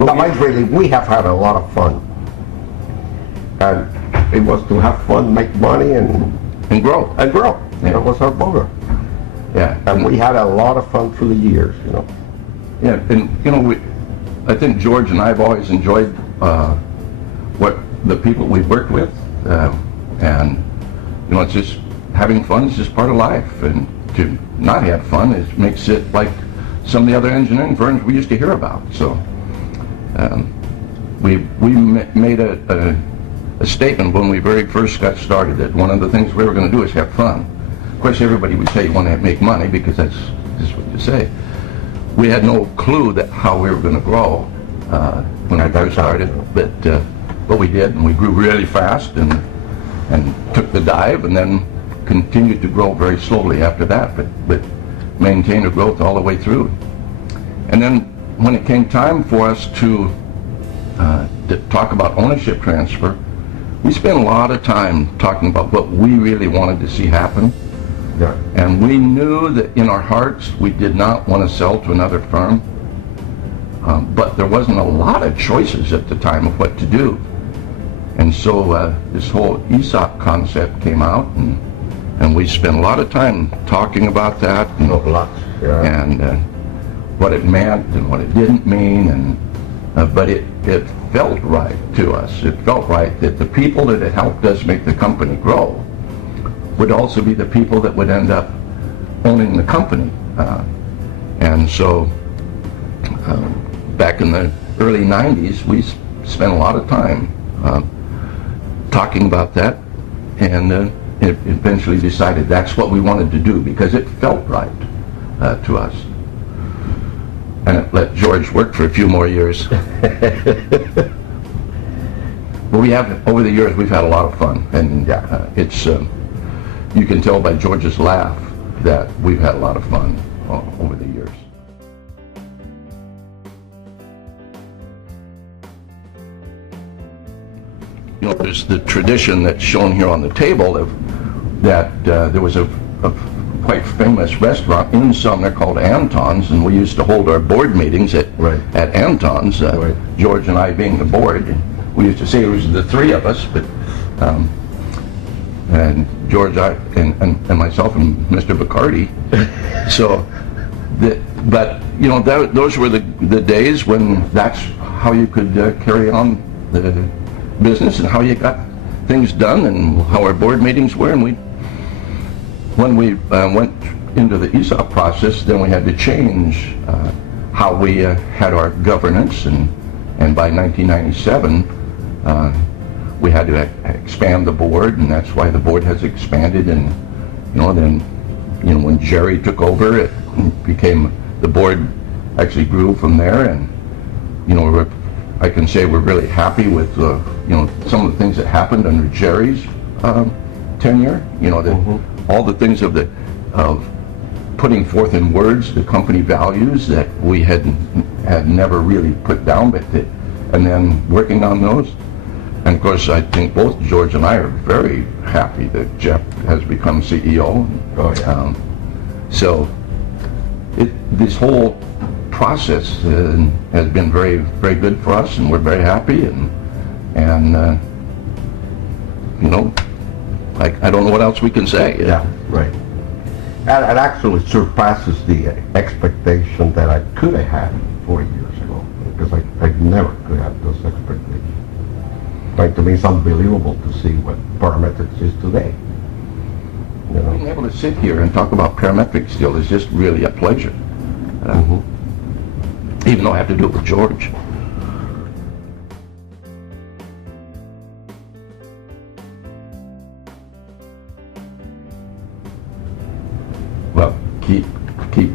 No, we have had a lot of fun. And it was to have fun, make money, and grow. And grow. Yeah. That was our motor. Yeah. And we had a lot of fun through the years, you know. Yeah, and you know, I think George and I have always enjoyed what the people we've worked with, and you know, it's just having fun is just part of life, and to not have fun makes it like some of the other engineering firms we used to hear about. So we made a statement when we very first got started that one of the things we were going to do is have fun. Of course, everybody would say you want to make money because that's just what you say. We had no clue that how we were going to grow when we first started, but we did, and we grew really fast and took the dive, and then continued to grow very slowly after that, but maintained a growth all the way through. And then when it came time for us to talk about ownership transfer, we spent a lot of time talking about what we really wanted to see happen. Yeah. And we knew that in our hearts we did not want to sell to another firm, but there wasn't a lot of choices at the time of what to do. And so this whole ESOP concept came out, and we spent a lot of time talking about that, and, Yeah. and what it meant and what it didn't mean, but it felt right to us. It felt right that the people that had helped us make the company grow would also be the people that would end up owning the company. And so back in the early 90s, we spent a lot of time talking about that, and it eventually decided that's what we wanted to do because it felt right to us. And it let George work for a few more years. But we have, over the years, we've had a lot of fun, and it's you can tell by George's laugh that we've had a lot of fun over the years. You know, there's the tradition that's shown here on the table that there was a quite famous restaurant in Sumner called Anton's, and we used to hold our board meetings at Anton's, George and I being the board. And we used to say it was the three of us, but and George, and myself and Mr. Bacardi. So, but you know, those were the days when that's how you could carry on the business and how you got things done and how our board meetings were. And when we went into the ESOP process, then we had to change how we had our governance, and by 1997 we had to expand the board, and that's why the board has expanded. And you know, then when Jerry took over, it became, the board actually grew from there. And you know, I can say we're really happy with you know, some of the things that happened under Jerry's tenure. You know, all the things of putting forth in words the company values that we had never really put down, and then working on those. And of course, I think both George and I are very happy that Jeff has become CEO. Oh, yeah. So this whole process has been very, very good for us, and we're very happy. And you know, I don't know what else we can say. Yeah, right. And it actually surpasses the expectation that I could have had 4 years ago, because I never could have those expectations. Like, to me, it's unbelievable to see what Parametrix is today. You know? Being able to sit here and talk about Parametrix still is just really a pleasure. Even though I have to do it with George. Well, keep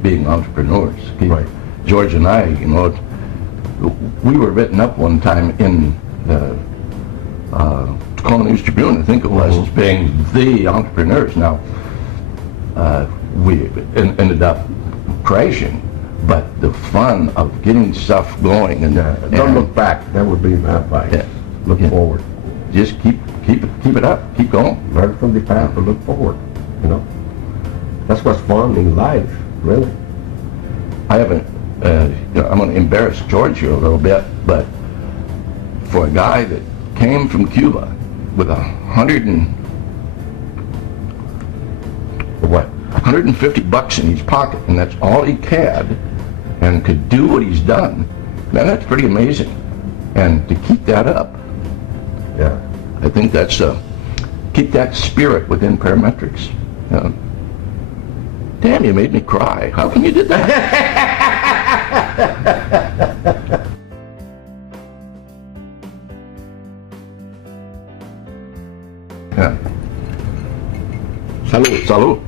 being entrepreneurs. Right. George and I, you know, we were written up one time in the Tacoma News Tribune, I think it was, as being the entrepreneurs. Now, we ended up crashing, but the fun of getting stuff going and don't look back. That would be my advice. Yeah. Look forward. Just keep it up. Keep going. Learn from the past, but look forward. You know, that's what's fun in life, really. I have I'm going to embarrass George here a little bit, but for a guy that came from Cuba with $150 in his pocket, and that's all he had, and could do what he's done, man, that's pretty amazing. And to keep that up, Yeah. I think that's keep that spirit within Parametrix. Damn, you made me cry. How come you did that? Yeah. Salud. Salud.